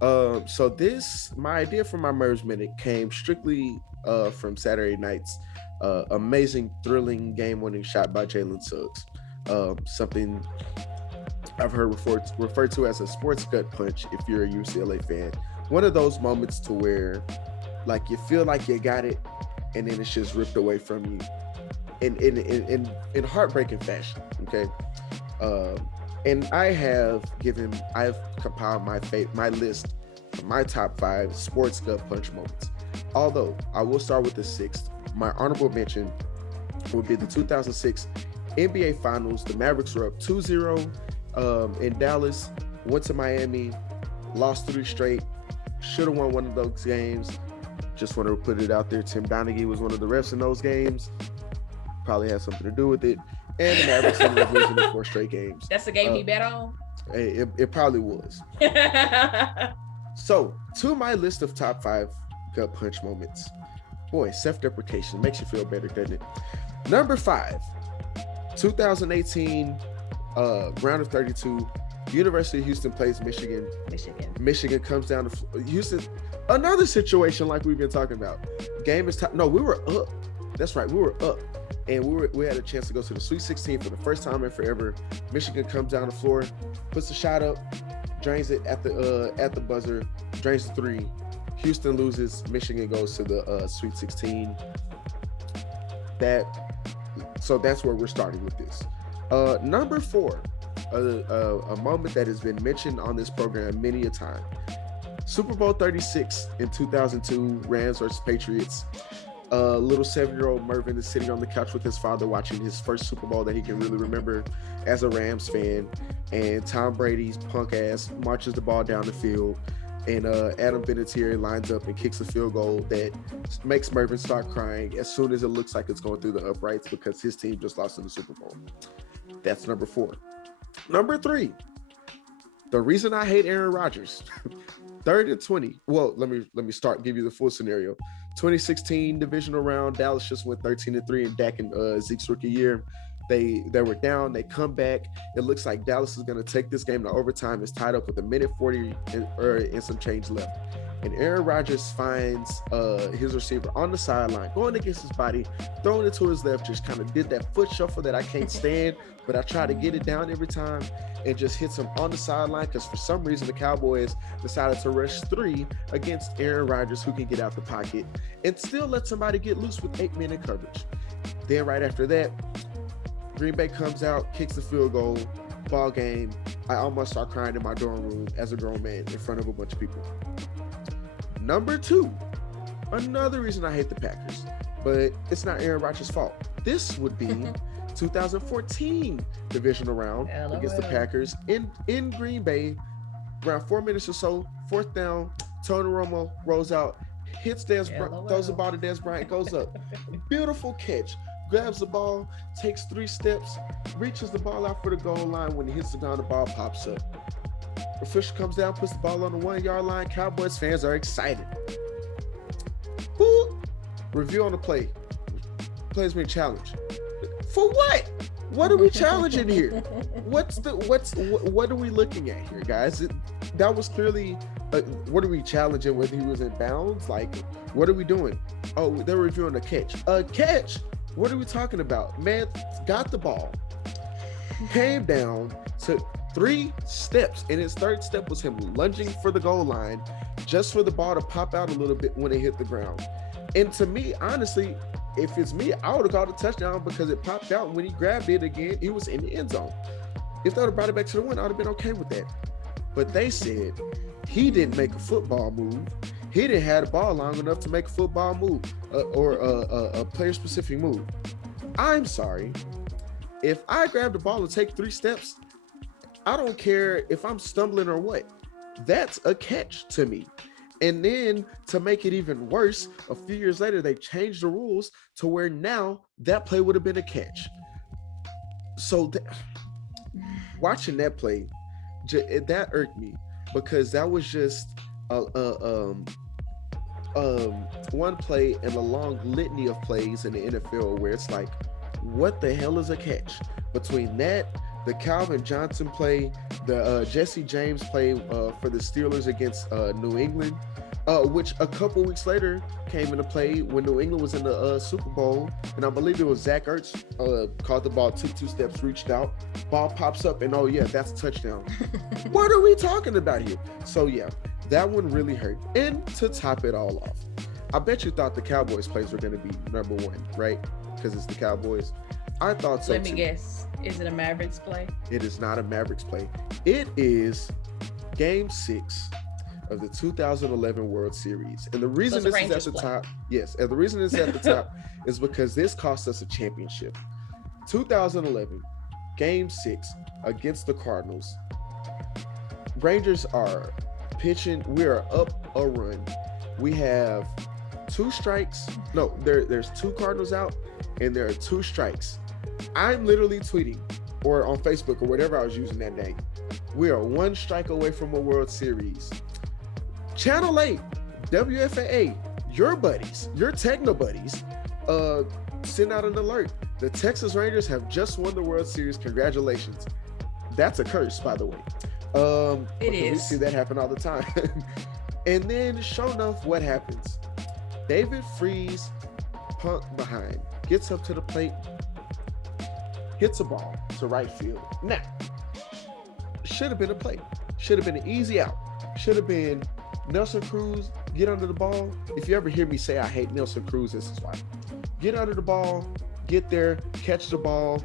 So my idea for my Merv's Minute came strictly from Saturday night's amazing, thrilling game-winning shot by Jalen Suggs. Something I've heard referred to as a sports gut punch if you're a UCLA fan. One of those moments to where like you feel like you got it and then it's just ripped away from you in heartbreaking fashion. Okay. And I've compiled my list of my top 5 sports gut punch moments. Although I will start with the 6th. My honorable mention would be the 2006 NBA Finals. The Mavericks were up 2-0 in Dallas, went to Miami, lost 3 straight, should have won one of those games. Just want to put it out there. Tim Donaghy was one of the refs in those games. Probably had something to do with it. And the Mavericks ended up losing the 4 straight games. That's the game he bet on? It probably was. So, to my list of top 5 gut punch moments. Boy, self-deprecation makes you feel better, doesn't it? Number 5, 2018 round of 32. University of Houston plays Michigan. Michigan comes down to Houston. Another situation like we've been talking about. Game is no, we were up. That's right, we were up, and we had a chance to go to the Sweet 16 for the first time in forever. Michigan comes down the floor, puts the shot up, drains it at the buzzer, drains the 3. Houston loses. Michigan goes to the Sweet 16. So that's where we're starting with this. Number 4, a moment that has been mentioned on this program many a time. Super Bowl 36 in 2002, Rams versus Patriots. Little 7-year-old Mervin is sitting on the couch with his father watching his first Super Bowl that he can really remember as a Rams fan. And Tom Brady's punk ass marches the ball down the field. And Adam Vinatieri lines up and kicks a field goal that makes Mervin start crying as soon as it looks like it's going through the uprights because his team just lost in the Super Bowl. That's number 4. Number 3, the reason I hate Aaron Rodgers. 3rd and 20. Well, let me give you the full scenario. 2016 divisional round, Dallas just went 13-3 in Dak and Zeke's rookie year. They were down. They come back. It looks like Dallas is going to take this game to overtime. It's tied up with 1:40 and some change left. And Aaron Rodgers finds his receiver on the sideline, going against his body, throwing it to his left, just kind of did that foot shuffle that I can't stand, but I try to get it down every time, and just hits him on the sideline because for some reason the Cowboys decided to rush 3 against Aaron Rodgers, who can get out the pocket and still let somebody get loose with 8-man coverage. Then right after that, Green Bay comes out, kicks the field goal, ball game. I almost start crying in my dorm room as a grown man in front of a bunch of people. Number 2, another reason I hate the Packers, but it's not Aaron Rodgers' fault. This would be 2014 divisional round against the Packers in Green Bay. Around 4 minutes or so, 4th down, Tony Romo rolls out, hits throws the ball to Dez Bryant, goes up. Beautiful catch. Grabs the ball, takes 3 steps, reaches the ball out for the goal line. When he hits the ground, the ball pops up. Official comes down, puts the ball on the 1-yard line. Cowboys fans are excited. Boop. Review on the play. Play's been challenged. For what? What are we challenging here? What are we looking at here, guys? That was clearly, what are we challenging? Whether he was in bounds? Like, what are we doing? Oh, they're reviewing a catch. A catch? What are we talking about? Man got the ball, came down, took 3 steps, and his 3rd step was him lunging for the goal line just for the ball to pop out a little bit when it hit the ground. And to me, honestly, if it's me, I would have called a touchdown because it popped out. When he grabbed it again, he was in the end zone. If they would have brought it back to the win, I would have been okay with that. But they said he didn't make a football move. He didn't have the ball long enough to make a football move or a player-specific move. I'm sorry. If I grab the ball and take 3 steps, I don't care if I'm stumbling or what. That's a catch to me. And then to make it even worse, a few years later, they changed the rules to where now that play would have been a catch. So watching that play, that irked me because that was just one play in a long litany of plays in the NFL where it's like, what the hell is a catch? Between that, the Calvin Johnson play, the Jesse James play for the Steelers against New England, which a couple weeks later came into play when New England was in the Super Bowl, and I believe it was Zach Ertz caught the ball, took 2 steps, reached out, ball pops up, and oh yeah, that's a touchdown. What are we talking about here? So yeah, that one really hurt. And to top it all off, I bet you thought the Cowboys plays were going to be number 1, right? Because it's the Cowboys. I thought so. Let me guess. Is it a Mavericks play? It is not a Mavericks play. It is Game 6 of the 2011 World Series. And the reason this is at the top, yes, and the reason it's at the top is because this cost us a championship. 2011, Game 6 against the Cardinals. Rangers are pitching. We are up a run. We have 2 strikes. No, there's 2 Cardinals out, and there are 2 strikes. I'm literally tweeting or on Facebook or whatever I was using that day. We are 1 strike away from a World Series. Channel 8, WFAA, your buddies, your techno buddies, send out an alert. The Texas Rangers have just won the World Series. Congratulations. That's a curse, by the way. It is. We see that happen all the time. And then, sure enough, what happens? David Freese, punt behind, gets up to the plate, hits a ball to right field. Now, should have been a play. Should have been an easy out. Should have been Nelson Cruz, get under the ball. If you ever hear me say I hate Nelson Cruz, this is why. Get under the ball, get there, catch the ball.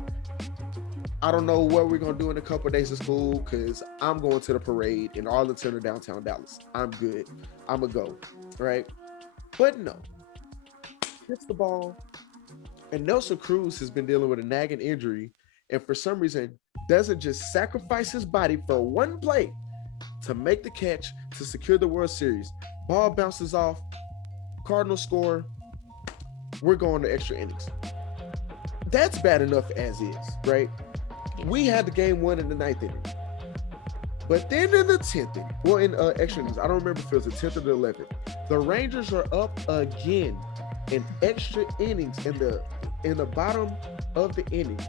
I don't know what we're going to do in a couple of days of school because I'm going to the parade in Arlington or downtown Dallas. I'm good. I'm going to go, right? But no. Hits the ball. And Nelson Cruz has been dealing with a nagging injury, and for some reason doesn't just sacrifice his body for 1 play to make the catch to secure the World Series. Ball bounces off, Cardinals score, we're going to extra innings. That's bad enough as is, right? We had the game won in the 9th inning. But then in the 10th inning, well, in extra innings, I don't remember if it was the 10th or the 11th, the Rangers are up again in extra innings in the bottom of the inning.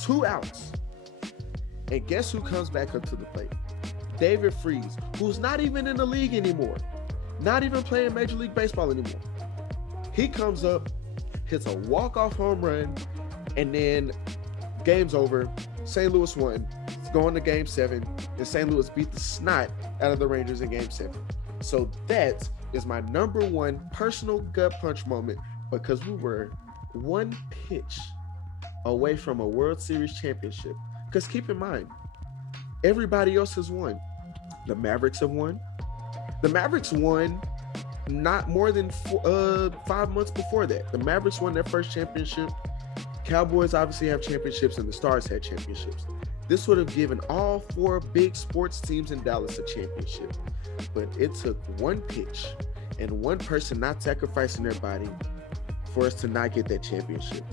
2 outs. And guess who comes back up to the plate? David Freese, who's not even in the league anymore. Not even playing Major League Baseball anymore. He comes up, hits a walk-off home run, and then game's over. St. Louis won. It's going to Game 7, and St. Louis beat the snot out of the Rangers in Game 7. So that is my number 1 personal gut punch moment, because we were 1 pitch away from a World Series championship. Because keep in mind, everybody else has won. The Mavericks have won. The Mavericks won not more than 5 months before that. The Mavericks won their first championship. Cowboys obviously have championships, and the Stars had championships. This would have given all 4 big sports teams in Dallas a championship. But it took 1 pitch and 1 person not sacrificing their body for us to not get that championship.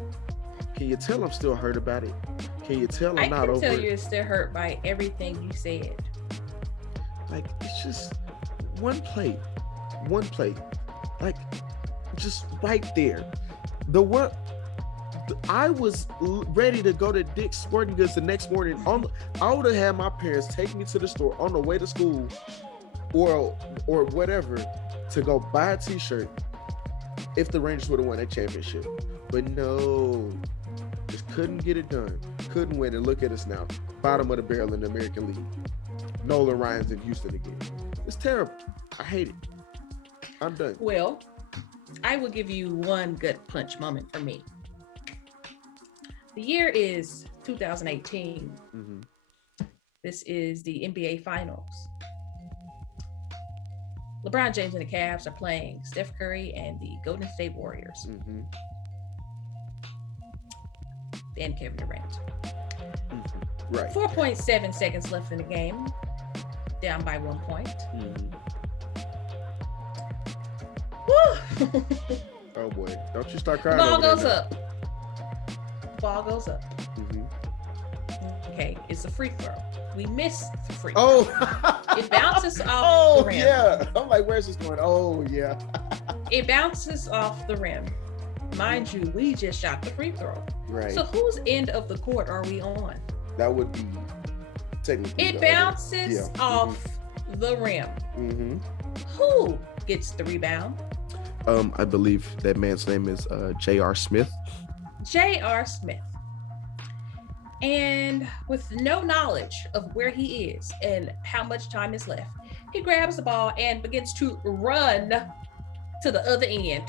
Can you tell I'm still hurt about it? Can you tell I'm not over it? I can tell you're still hurt by everything you said. Like, it's just 1 play. Like, just right there. I was ready to go to Dick's Sporting Goods the next morning. I would have had my parents take me to the store on the way to school or whatever to go buy a t-shirt if the Rangers would have won that championship. But no, just couldn't get it done. Couldn't win, and look at us now. Bottom of the barrel in the American League. Nolan Ryan's in Houston again. It's terrible. I hate it. I'm done. Well, I will give you 1 gut punch moment for me. The year is 2018. Mm-hmm. This is the NBA Finals. LeBron James and the Cavs are playing Steph Curry and the Golden State Warriors. Mm-hmm. And Kevin Durant. Mm-hmm. Right. 4.7 seconds left in the game. Down by 1 point. Mm-hmm. Woo! Oh boy. Don't you start crying. Ball goes up. Ball goes up. Mm-hmm. Okay, it's a free throw. We missed the free throw. Oh, it bounces off the rim. Oh, yeah. I'm like, where's this going? Oh, yeah. It bounces off the rim. Mind you, we just shot the free throw. Right. So whose end of the court are we on? That would be technically. It bounces off the rim. Mm-hmm. Who gets the rebound? I believe that man's name is J.R. Smith. J.R. Smith. And with no knowledge of where he is and how much time is left, he grabs the ball and begins to run to the other end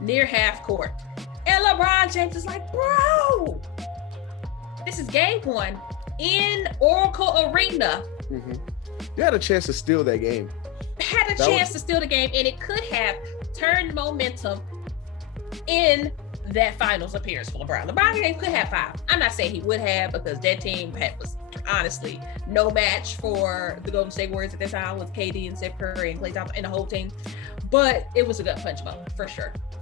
near half court. And LeBron James is like, bro, this is game 1 in Oracle Arena. Mm-hmm. You had a chance to steal that game. Had a chance to steal the game, and it could have turned momentum in that finals appearance for LeBron. LeBron James could have 5. I'm not saying he would have, because that team was honestly no match for the Golden State Warriors at that time with KD and Steph Curry and Klay Thompson and the whole team. But it was a gut punch moment for sure.